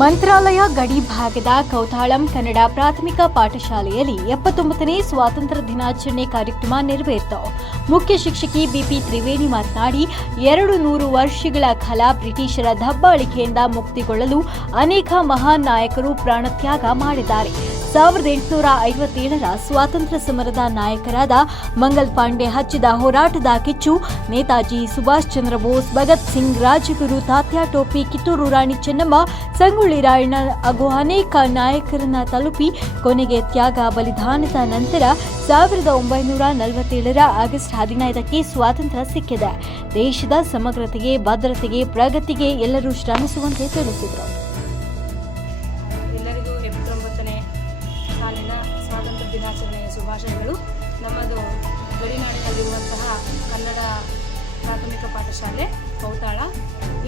ಮಂತ್ರಾಲಯ ಗಡಿ ಭಾಗದ ಕೌತಾಳಂ ಕನ್ನಡ ಪ್ರಾಥಮಿಕ ಪಾಠಶಾಲೆಯಲ್ಲಿ 79ನೇ ಸ್ವಾತಂತ್ರ್ಯ ದಿನಾಚರಣೆ ಕಾರ್ಯಕ್ರಮ ನೆರವೇರಿತು. ಮುಖ್ಯ ಶಿಕ್ಷಕಿ ಬಿಪಿ ತ್ರಿವೇಣಿ ಮಾತನಾಡಿ, 200 ವರ್ಷಗಳ ಕಾಲ ಬ್ರಿಟಿಷರ ದಬ್ಬಾಳಿಕೆಯಿಂದ ಮುಕ್ತಿಗೊಳ್ಳಲು ಅನೇಕ ಮಹಾನ್ ನಾಯಕರು ಪ್ರಾಣತ್ಯಾಗ ಮಾಡಿದ್ದಾರೆ. 1857ರ ಸ್ವಾತಂತ್ರ್ಯ ಸಮರದ ನಾಯಕರಾದ ಮಂಗಲ್ ಪಾಂಡೆ ಹಚ್ಚಿದ ಹೋರಾಟದ ಕಿಚ್ಚು ನೇತಾಜಿ ಸುಭಾಷ್ ಚಂದ್ರ ಬೋಸ್, ಭಗತ್ ಸಿಂಗ್, ರಾಜಗುರು, ತಾತ್ಯಾ ಟೋಪಿ, ಕಿತ್ತೂರು ರಾಣಿ ಚೆನ್ನಮ್ಮ, ಸಂಗೊಳ್ಳಿ ರಾಯಣ್ಣ ಹಾಗೂ ಅನೇಕ ನಾಯಕರನ್ನ ತಲುಪಿ ಕೊನೆಗೆ ತ್ಯಾಗ ಬಲಿದಾನದ ನಂತರ 1947ರ ಆಗಸ್ಟ್ 15ಕ್ಕೆ ಸ್ವಾತಂತ್ರ್ಯ ಸಿಕ್ಕಿದೆ. ದೇಶದ ಸಮಗ್ರತೆಗೆ, ಭದ್ರತೆಗೆ, ಪ್ರಗತಿಗೆ ಎಲ್ಲರೂ ಶ್ರಮಿಸುವಂತೆ ತಿಳಿಸಿದರು. ಎಲ್ಲರಿಗೂ 79ನೇ ಸಾಲಿನ ಸ್ವಾತಂತ್ರ್ಯ ದಿನಾಚರಣೆಯ ಶುಭಾಶಯಗಳು. ನಮ್ಮದು ಗಡಿನಾಡಿನಲ್ಲಿರುವಂತಹ ಕನ್ನಡ ಪ್ರಾಥಮಿಕ ಪಾಠಶಾಲೆ ಕೌತಾಳ.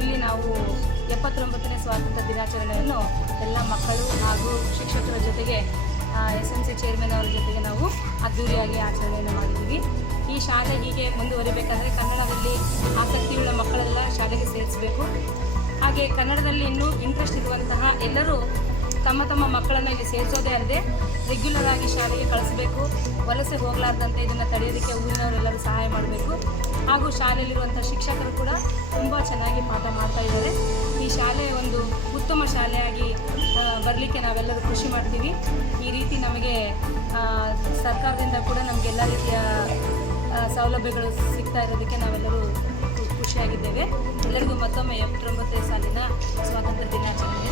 ಇಲ್ಲಿ ನಾವು 79ನೇ ಸ್ವಾತಂತ್ರ್ಯ ದಿನಾಚರಣೆಯನ್ನು ಎಲ್ಲ ಮಕ್ಕಳು ಹಾಗೂ ಶಿಕ್ಷಕರ ಜೊತೆಗೆ SMC ಚೇರ್ಮನ್ ಅವರ ಜೊತೆಗೆ ನಾವು ಅದ್ದೂರಿಯಾಗಿ ಆಚರಣೆಯನ್ನು ಮಾಡಿದ್ದೀವಿ. ಈ ಶಾಲೆ ಹೀಗೆ ಮುಂದುವರಿಬೇಕಂದರೆ ಕನ್ನಡದಲ್ಲಿ ಆಸಕ್ತಿಯುಳ್ಳ ಮಕ್ಕಳೆಲ್ಲ ಶಾಲೆಗೆ ಸೇರಿಸಬೇಕು. ಹಾಗೆ ಕನ್ನಡದಲ್ಲಿ ಇನ್ನೂ ಇಂಟ್ರೆಸ್ಟ್ ಇರುವಂತಹ ಎಲ್ಲರೂ ತಮ್ಮ ತಮ್ಮ ಮಕ್ಕಳನ್ನು ಇಲ್ಲಿ ಸೇರಿಸೋದೇ ಅಲ್ಲದೆ ರೆಗ್ಯುಲರ್ ಆಗಿ ಶಾಲೆಗೆ ಕಳಿಸಬೇಕು. ವಲಸೆ ಹೋಗಲಾರ್ದಂತೆ ಇದನ್ನು ತಡೆಯೋದಕ್ಕೆ ಊರಿನವರೆಲ್ಲರೂ ಸಹಾಯ ಮಾಡಬೇಕು. ಹಾಗೂ ಶಾಲೆಯಲ್ಲಿರುವಂಥ ಶಿಕ್ಷಕರು ಕೂಡ ತುಂಬ ಚೆನ್ನಾಗಿ ಪಾಠ ಮಾಡ್ತಾ ಇದ್ದಾರೆ. ಈ ಶಾಲೆ ಒಂದು ಉತ್ತಮ ಶಾಲೆಯಾಗಿ ಬರಲಿಕ್ಕೆ ನಾವೆಲ್ಲರೂ ಖುಷಿ ಮಾಡ್ತೀವಿ. ಈ ರೀತಿ ನಮಗೆ ಸರ್ಕಾರದಿಂದ ಕೂಡ ನಮಗೆಲ್ಲ ರೀತಿಯ ಸೌಲಭ್ಯಗಳು ಸಿಗ್ತಾ ಇರೋದಕ್ಕೆ ನಾವೆಲ್ಲರೂ ಖುಷಿಯಾಗಿದ್ದೇವೆ. ಎಲ್ಲರಿಗೂ ಮತ್ತೊಮ್ಮೆ 79ನೇ ಸಾಲಿನ ಸ್ವಾತಂತ್ರ್ಯ ದಿನಾಚರಣೆ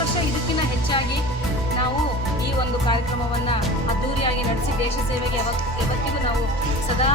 ವರ್ಷ ಇದಕ್ಕಿಂತ ಹೆಚ್ಚಾಗಿ ನಾವು ಈ ಒಂದು ಕಾರ್ಯಕ್ರಮವನ್ನು ಅದ್ದೂರಿಯಾಗಿ ನಡೆಸಿ ದೇಶ ಸೇವೆಗೆ ಯಾವತ್ತಿಗೂ ನಾವು ಸದಾ